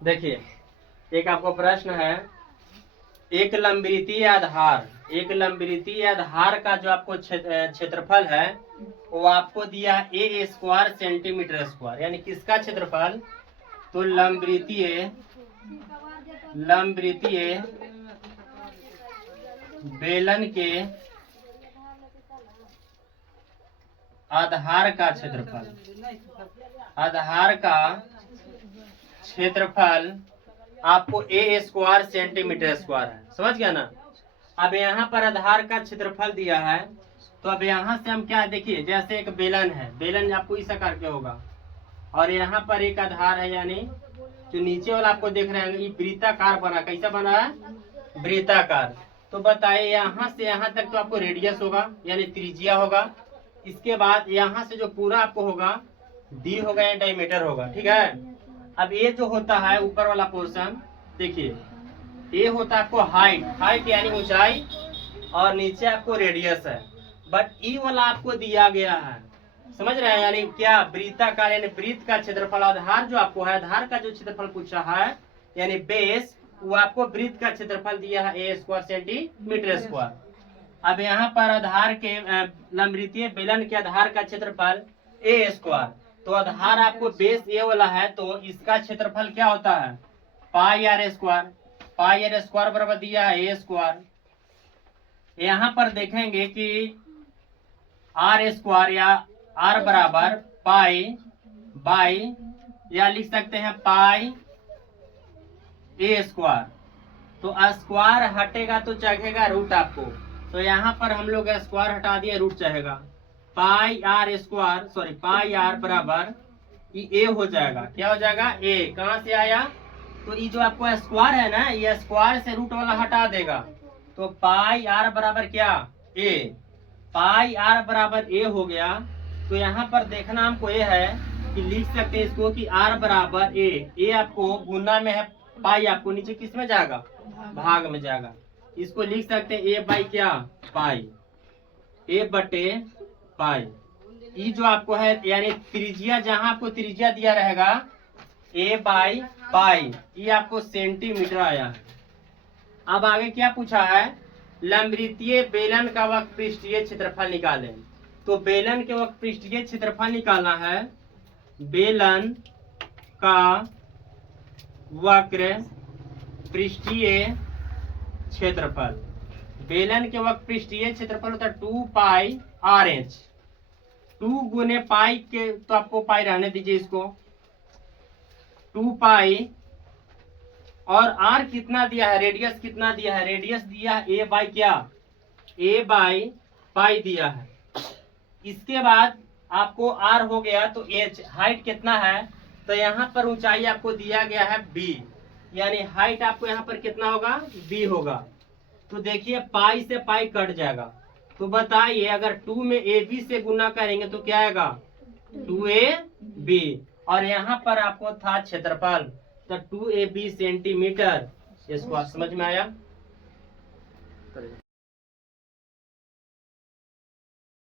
देखिए, एक आपको प्रश्न है, एक लंबवृत्तीय आधार का जो आपको क्षेत्रफल है वो आपको दिया ए स्क्वायर सेंटीमीटर स्क्वायर, यानी किसका क्षेत्रफल? तो लंबवृत्तीय बेलन के आधार का क्षेत्रफल आपको ए स्क्वायर सेंटीमीटर स्क्वायर है। समझ गया ना? अब यहाँ पर आधार का क्षेत्रफल दिया है, तो अब यहाँ से हम क्या देखिए, जैसे एक बेलन है, बेलन आपको इस आकार के होगा, और यहाँ पर एक आधार है, यानी जो नीचे वाला आपको देख रहे हैं ये वृत्ताकार बना। कैसा बना है? वृत्ताकार। तो बताइए, यहाँ से यहाँ तक तो आपको रेडियस होगा, यानी त्रिज्या होगा। इसके बाद यहाँ से जो पूरा आपको होगा डी होगा या डायमीटर होगा। ठीक है। अब ये जो होता है ऊपर वाला पोर्शन, देखिए ये होता है आपको हाइट यानी ऊंचाई, और नीचे आपको रेडियस है। बट ई वाला आपको दिया गया है, समझ रहे हैं? यानी क्या? वृत्ताकार, यानी वृत्त का क्षेत्रफल। आधार जो आपको है, आधार का जो क्षेत्रफल पूछा है यानी बेस, वो आपको वृत्त का क्षेत्रफल दिया है ए स्क्वायर सेंटीमीटर स्क्वायर। अब यहाँ पर आधार के लंबवृत्तीय बेलन के आधार का क्षेत्रफल ए स्क्वायर, तो आधार आपको बेस ए वाला है, तो इसका क्षेत्रफल क्या होता है? Pi r square. Pi r square बराबर दिया है ए स्क्वायर। यहाँ पर देखेंगे कि आर स्क्वायर या आर बराबर पाई बाई, या लिख सकते हैं पाई ए स्क्वायर। तो स्क्वायर हटेगा तो चढ़ेगा रूट आपको, तो यहाँ पर हम लोग स्क्वायर हटा दिए, रूट चाहेगा। Pi r square, sorry pi r बराबर ये ए हो जाएगा। क्या हो जाएगा? ए। कहाँ से आया? तो ये जो आपको स्क्वायर है ना, ये स्क्वायर से रूट वाला हटा देगा, तो पाई आर बराबर क्या? ए। पाई आर बराबर ए हो गया। तो यहाँ पर देखना हमको ये है कि लिख सकते हैं इसको कि आर बराबर ए आपको गुना में है, पाई आपको नीचे किस में जाएगा? भाग में जाएगा। इसको लिख सकते हैं ए बाई क्या? पाई। ए बटे पाई। ये जो आपको है यानी त्रिज्या, जहां आपको त्रिज्या दिया रहेगा ए बाई पाई, ये आपको सेंटीमीटर आया है। अब आगे क्या पूछा है? लंबवृत्तीय बेलन का वक्र पृष्ठीय क्षेत्रफल निकालें। तो बेलन के वक्र पृष्ठीय क्षेत्रफल निकालना है। बेलन का वक्र पृष्ठीय क्षेत्रफल, बेलन के वक्र पृष्ठीय क्षेत्रफल होता है 2 पाई आर एच। 2 गुने पाई के, तो आपको पाई रहने दीजिए इसको, 2 पाई, और आर कितना दिया है? रेडियस कितना दिया है? रेडियस दिया ए बाई क्या? ए बाई पाई दिया है। इसके बाद आपको आर हो गया, तो एच। हाइट कितना है? तो यहाँ पर ऊंचाई आपको दिया गया है बी, यानी हाइट आपको यहाँ पर कितना होगा? बी होगा। तो देखिए पाई से पाई कट जाएगा, तो बताइए अगर 2 में ए बी से गुना करेंगे तो क्या आएगा? 2ab। और यहाँ पर आपको था क्षेत्रफल, तो 2ab सेंटीमीटर। इसको आप समझ में आया?